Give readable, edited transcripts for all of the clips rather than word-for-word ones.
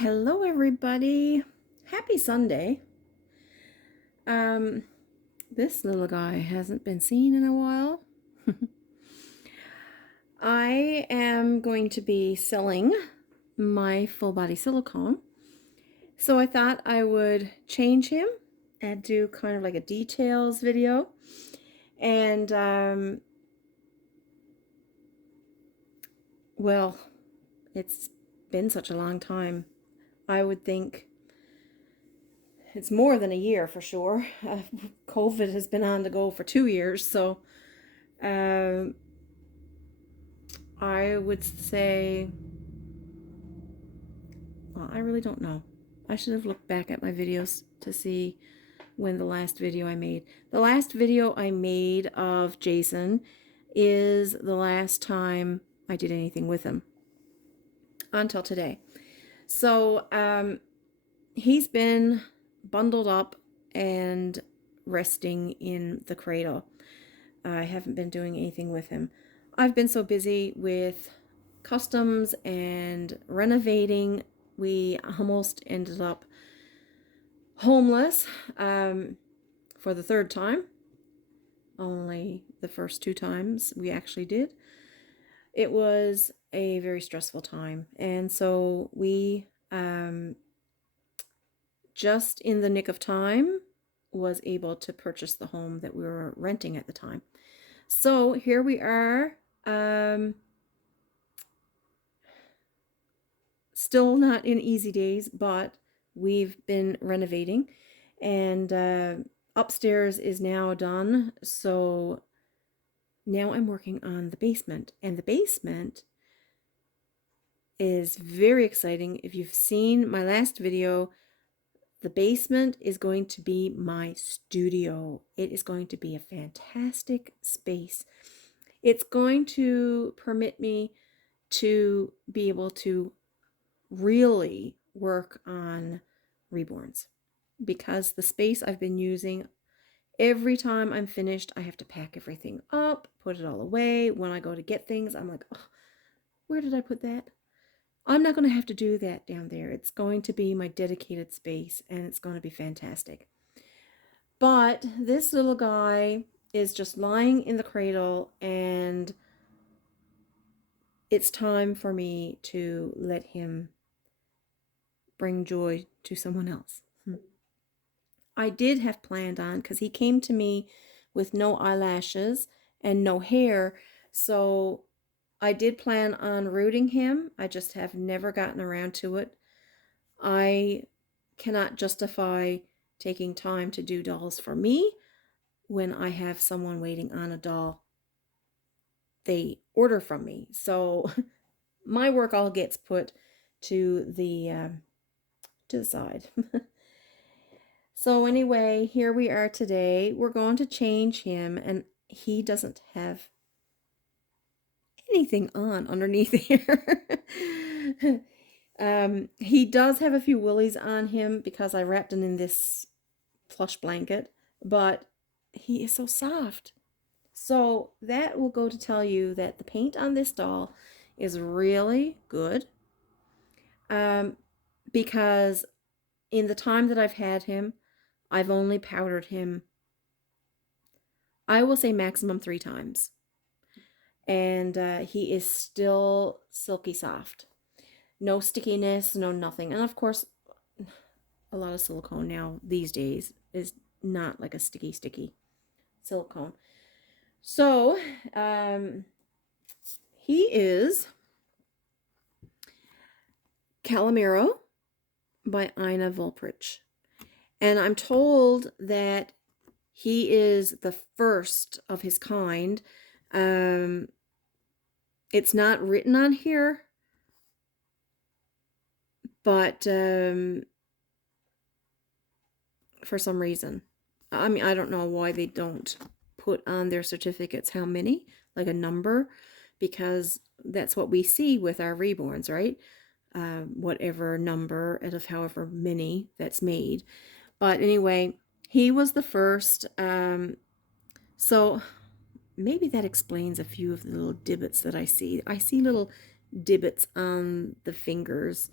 Hello everybody. Happy Sunday. This little guy hasn't been seen in a while. I am going to be selling my full body silicone. So I thought I would change him and do kind of like a details video. And well, it's been such a long time. I would think it's more than a year for sure. COVID has been on the go for 2 years, so I would say, well, I really don't know. I should have looked back at my videos to see when the last video I made. The last video I made of Jason is the last time I did anything with him until today. So he's been bundled up and resting in the cradle. I haven't been doing anything with him. I've been so busy with customs and renovating. We almost ended up homeless for the third time. Only the first 2 times we actually did. It was a very stressful time. And so we just in the nick of time was able to purchase the home that we were renting at the time. So here we are, still not in easy days, but we've been renovating, and upstairs is now done. So now I'm working on the basement, and the basement is very exciting. If you've seen my last video, the basement is going to be my studio. It is going to be a fantastic space. It's going to permit me to be able to really work on reborns, because the space I've been using, every time I'm finished, I have to pack everything up, put it all away. When I go to get things, I'm like, oh, where did I put that? I'm not going to have to do that down there. It's going to be my dedicated space, and it's going to be fantastic. But this little guy is just lying in the cradle, and it's time for me to let him bring joy to someone else. I did have planned on, because he came to me with no eyelashes and no hair, so I did plan on rooting him. I just have never gotten around to it. I cannot justify taking time to do dolls for me when I have someone waiting on a doll they order from me. So my work all gets put to the side. So anyway, here we are today. We're going to change him, and he doesn't have anything on underneath here. He does have a few willies on him because I wrapped him in this plush blanket, but he is so soft. So that will go to tell you that the paint on this doll is really good, because in the time that I've had him, I've only powdered him, I will say maximum 3 times. And he is still silky soft. No stickiness, no nothing. And of course, a lot of silicone now these days is not like a sticky silicone. So he is Calimero by Ina Volprich. And I'm told that he is the first of his kind. It's not written on here, but for some reason, I mean, I don't know why they don't put on their certificates how many, like a number, because that's what we see with our reborns, right? Whatever number out of however many that's made. But anyway, he was the first. So maybe that explains a few of the little divots that I see. I see little divots on the fingers.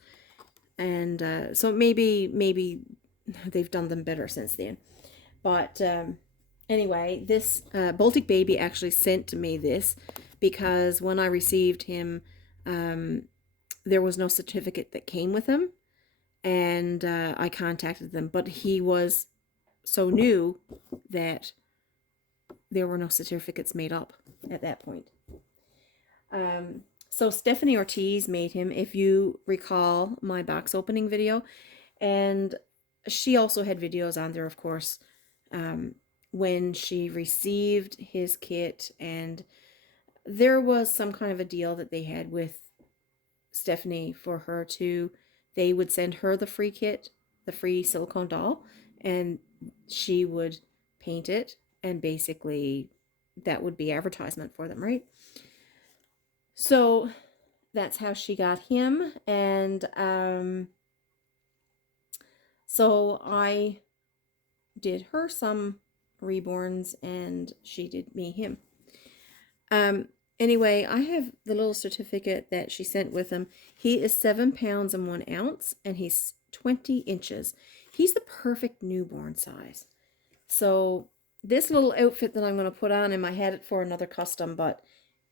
And so maybe they've done them better since then. But anyway, this Baltic Baby actually sent me this because when I received him, there was no certificate that came with him, and I contacted them, but he was so new that there were no certificates made up at that point. So Stephanie Ortiz made him, if you recall my box opening video, and she also had videos on there, of course, when she received his kit, and there was some kind of a deal that they had with Stephanie for her to, they would send her the free kit, the free silicone doll, and she would paint it, and basically that would be advertisement for them, right? So that's how she got him, and so I did her some reborns, and she did me him. Anyway, I have the little certificate that she sent with him. He is 7 pounds and 1 ounce, and he's 20 inches. He's the perfect newborn size. So this little outfit that I'm going to put on him, I had it for another custom, but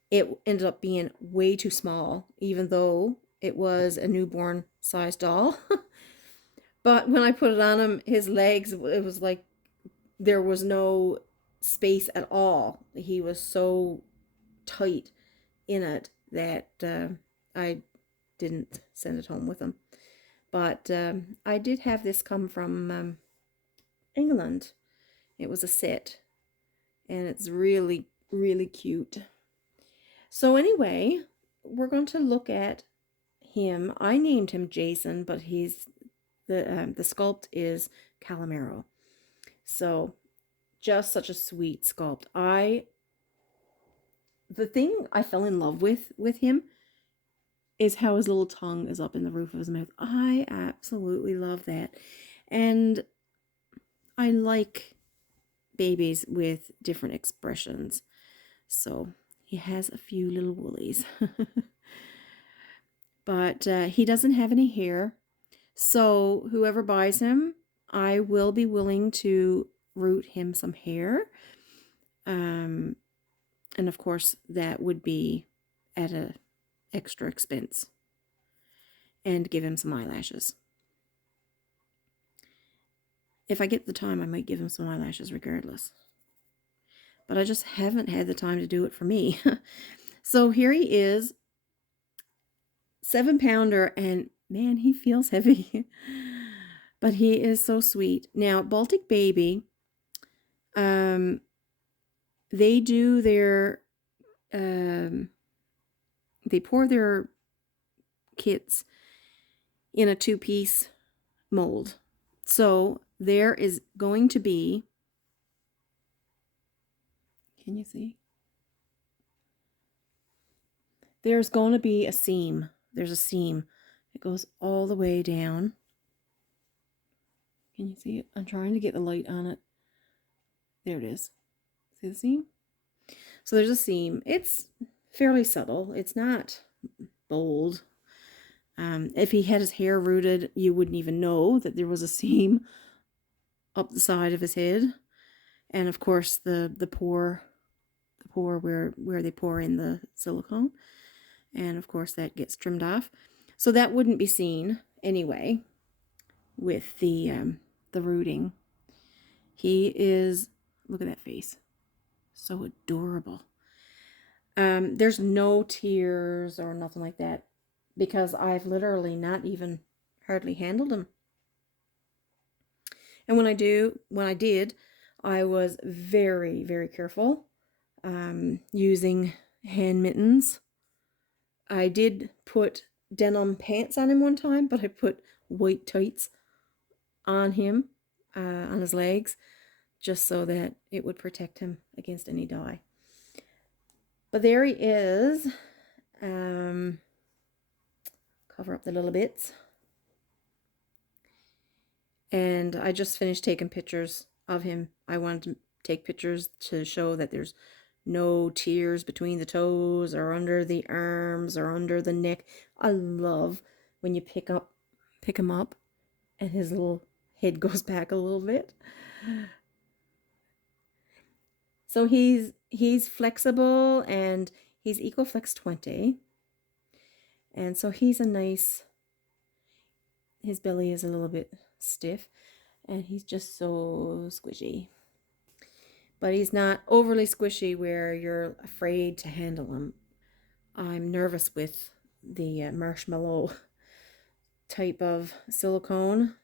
it ended up being way too small, even though it was a newborn size doll. But when I put it on him, his legs, it was like there was no space at all. He was so tight in it that I didn't send it home with him. But I did have this come from England. It was a set, and it's really, really cute. So anyway, we're going to look at him. I named him Jason, but he's the sculpt is Calimero. So just such a sweet sculpt. The thing I fell in love with him is how his little tongue is up in the roof of his mouth. I absolutely love that. And I like babies with different expressions. So he has a few little woolies. But he doesn't have any hair. So whoever buys him, I will be willing to root him some hair. And of course, that would be at an extra expense. And give him some eyelashes. If I get the time, I might give him some eyelashes regardless. But I just haven't had the time to do it for me. So here he is, 7 pounder, and man, he feels heavy. But he is so sweet. Now, Baltic Baby, they do their, they pour their kits in a 2-piece mold. So there is going to be, can you see? There's going to be a seam. There's a seam. It goes all the way down. Can you see it? I'm trying to get the light on it. There it is. See the seam? So there's a seam. It's fairly subtle. It's not bold. If he had his hair rooted, you wouldn't even know that there was a seam up the side of his head. And of course the pore where they pour in the silicone. And of course that gets trimmed off. So that wouldn't be seen anyway with the rooting. He is, look at that face. So adorable. There's no tears or nothing like that because I've literally not even hardly handled him. And when I did, I was very, very careful using hand mittens. I did put denim pants on him one time, but I put white tights on him, on his legs, just so that it would protect him against any dye. But there he is. Cover up the little bits. And I just finished taking pictures of him. I wanted to take pictures to show that there's no tears between the toes or under the arms or under the neck. I love when you pick up pick him up and his little head goes back a little bit. So he's flexible and he's EcoFlex 20. And so he's a nice, his belly is a little bit stiff and he's just so squishy. But he's not overly squishy where you're afraid to handle him. I'm nervous with the marshmallow type of silicone.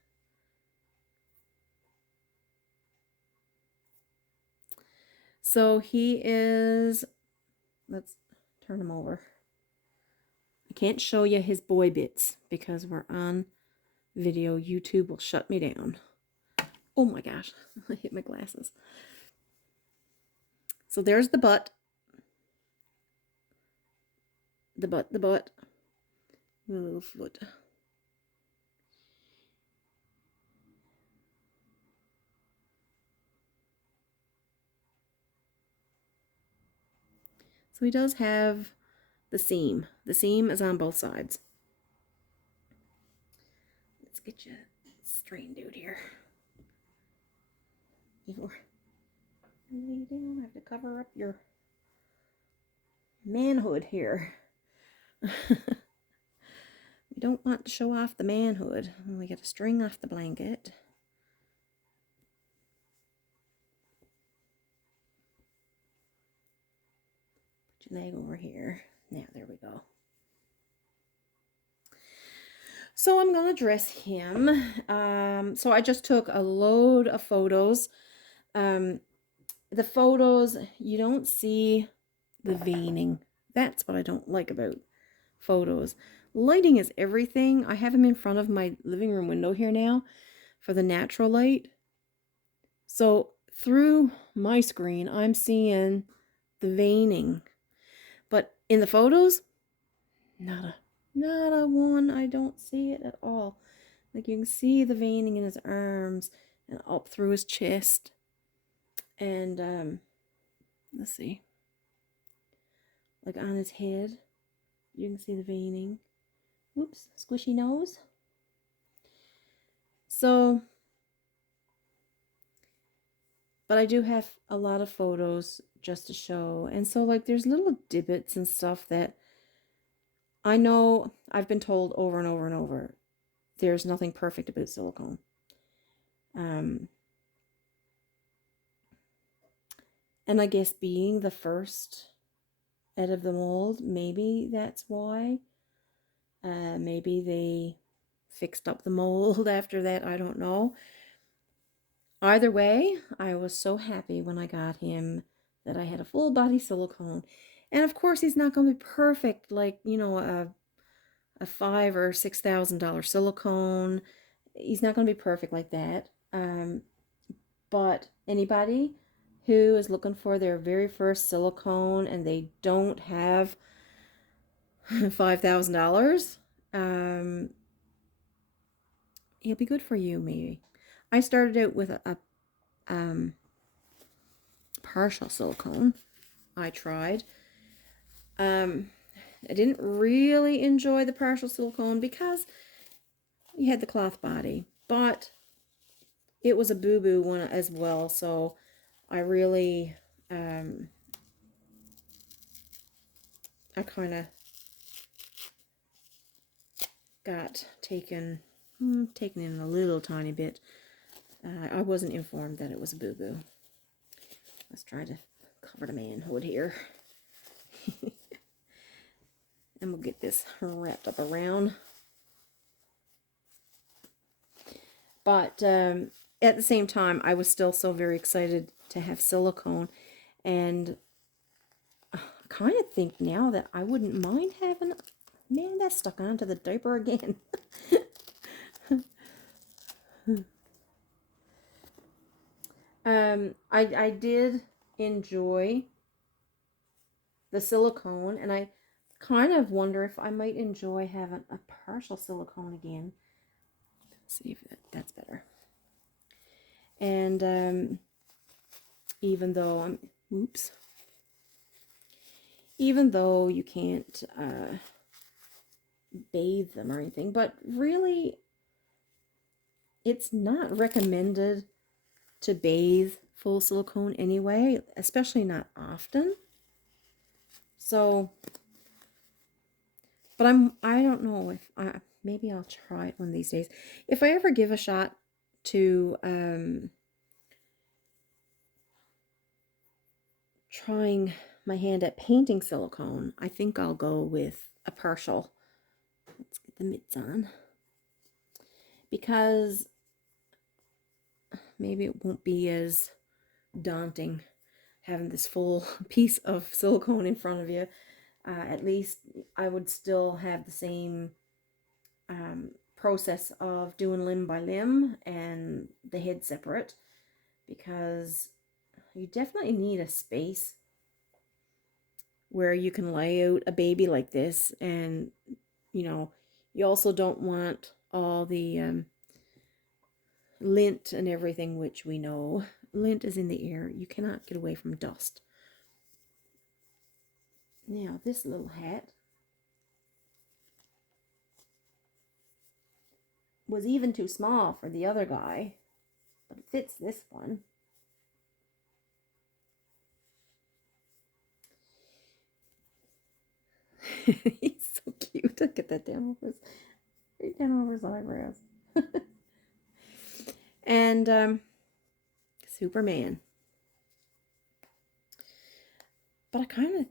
So he is, let's turn him over. I can't show you his boy bits because we're on video. YouTube will shut me down. Oh my gosh, I hit my glasses. So there's the butt. The butt. The little foot. So he does have the seam. The seam is on both sides. Let's get you straightened out here. Before I lay you down, I have to cover up your manhood here. We don't want to show off the manhood. We get a string off the blanket. Put your leg over here. Now, there we go. So I'm going to dress him. So I just took a load of photos. The photos, you don't see the veining. That's what I don't like about photos. Lighting is everything. I have him in front of my living room window here now for the natural light. So through my screen, I'm seeing the veining. But in the photos, not a one. I don't see it at all. Like you can see the veining in his arms and up through his chest. And let's see. Like on his head, you can see the veining. Oops, squishy nose. So, but I do have a lot of photos just to show. And so like there's little divots and stuff that I know I've been told over and over and over. There's nothing perfect about silicone. And I guess being the first out of the mold, maybe that's why. Maybe they fixed up the mold after that. I don't know. Either way, I was so happy when I got him that I had a full body silicone. And of course, he's not going to be perfect like, you know, a $5,000 or $6,000 silicone. He's not going to be perfect like that. But anybody who is looking for their very first silicone and they don't have $5,000, it'll be good for you, maybe. I started out with a partial silicone. I tried. I didn't really enjoy the partial silicone because you had the cloth body, but it was a boo-boo one as well, so I really, I kind of got taken in a little tiny bit. I wasn't informed that it was a boo-boo. Let's try to cover the manhood here. And we'll get this wrapped up around. But at the same time, I was still so very excited to have silicone. And I kind of think now that I wouldn't mind having... Man, that's stuck onto the diaper again. I did enjoy the silicone, and I kind of wonder if I might enjoy having a partial silicone again. Let's see if that's better. And even though even though you can't bathe them or anything, but really it's not recommended to bathe full silicone anyway, especially not often. So, but I don't know if maybe I'll try it one of these days. If I ever give a shot to trying my hand at painting silicone, I think I'll go with a partial. Let's get the mitts on, because maybe it won't be as daunting having this full piece of silicone in front of you. At least I would still have the same process of doing limb by limb and the head separate, because you definitely need a space where you can lay out a baby like this. And you know, you also don't want all the lint and everything, which we know lint is in the air. You cannot get away from dust. Now this little hat was even too small for the other guy, but it fits this one. He's so cute. Look at that down over his eyebrows. And Superman. But I kind of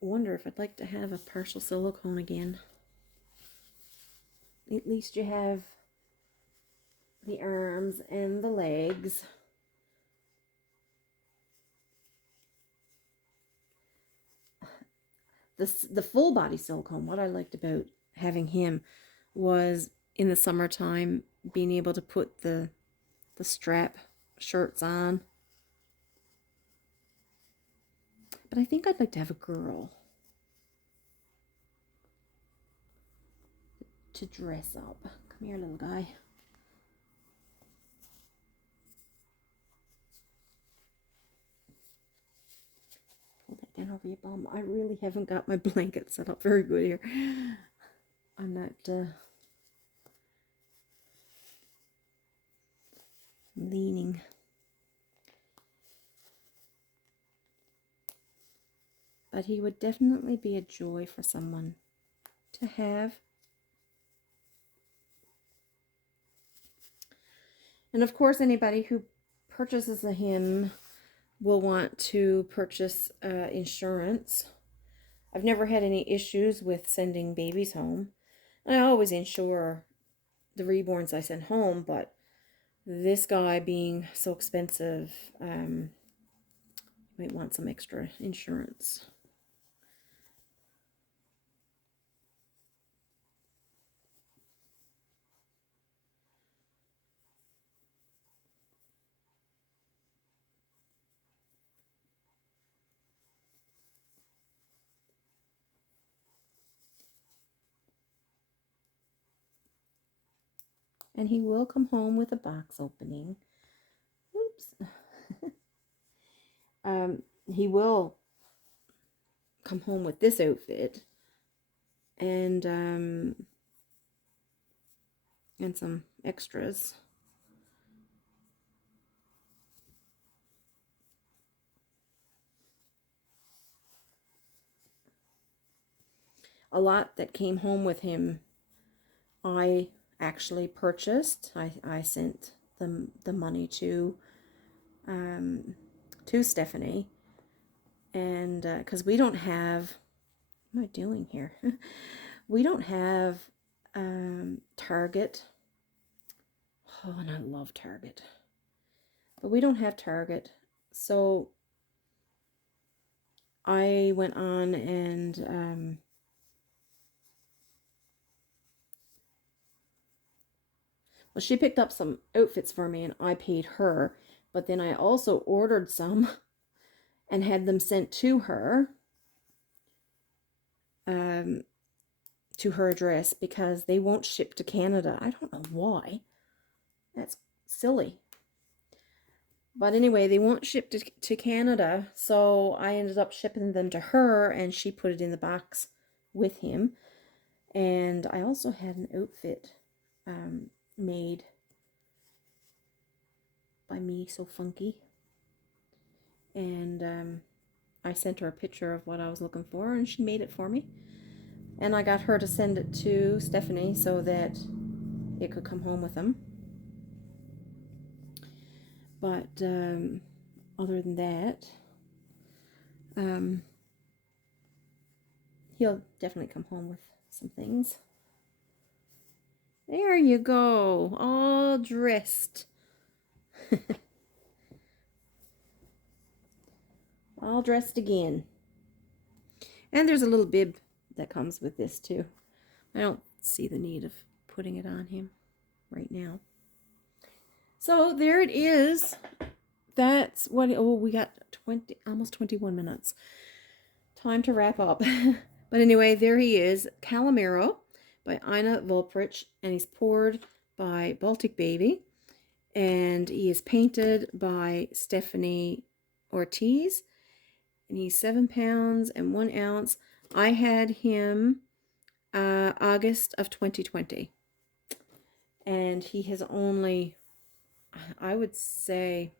wonder if I'd like to have a partial silicone again. At least you have the arms and the legs. The full body silicone, what I liked about having him was in the summertime being able to put the strap shirts on. But I think I'd like to have a girl to dress up. Come here, little guy. Pull that down over your bum. I really haven't got my blanket set up very good here. I'm not leaning. But he would definitely be a joy for someone to have. And of course, anybody who purchases a him will want to purchase insurance. I've never had any issues with sending babies home. And I always insure the reborns I send home, but this guy being so expensive, you might want some extra insurance. And he will come home with a box opening. Oops. He will come home with this outfit and some extras. A lot that came home with him I actually purchased. I sent the money to Stephanie, and because we don't have, what am I doing here? We don't have Target. Oh, and I love Target, but we don't have Target, so I went on and well, she picked up some outfits for me and I paid her, but then I also ordered some and had them sent to her, to her address, because they won't ship to Canada. I don't know why. That's silly. But anyway, they won't ship to Canada, so I ended up shipping them to her, and she put it in the box with him. And I also had an outfit made by Me So Funky. And I sent her a picture of what I was looking for, and she made it for me. And I got her to send it to Stephanie so that it could come home with them. But other than that, he'll definitely come home with some things. There you go, all dressed. All dressed again. And there's a little bib that comes with this too. I don't see the need of putting it on him right now. So there it is. That's what, oh, we got almost 21 minutes. Time to wrap up. But anyway, there he is, Calimero by Ina Volprich, and he's poured by Baltic Baby, and he is painted by Stephanie Ortiz, and he's 7 pounds and 1 ounce. I had him August of 2020, and he has only, I would say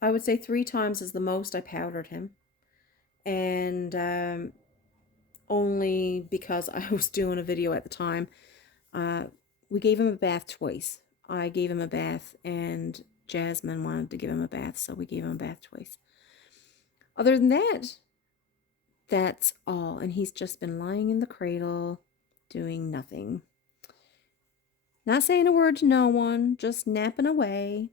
3 times is the most I powdered him, and only because I was doing a video at the time. We gave him a bath twice. I gave him a bath, and Jasmine wanted to give him a bath, so we gave him a bath twice. Other than that, that's all. And he's just been lying in the cradle, doing nothing. Not saying a word to no one, just napping away.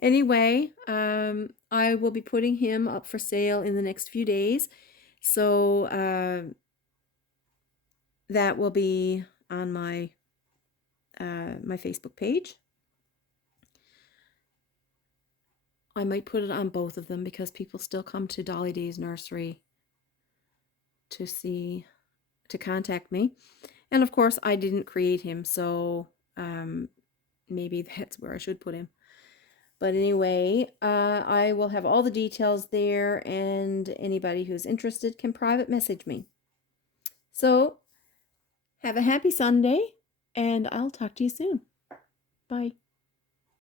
Anyway, I will be putting him up for sale in the next few days. So that will be on my my Facebook page. I might put it on both of them because people still come to Dolly Day's nursery to contact me. And of course, I didn't create him, so maybe that's where I should put him. But anyway, I will have all the details there, and anybody who's interested can private message me. So, have a happy Sunday, and I'll talk to you soon. Bye.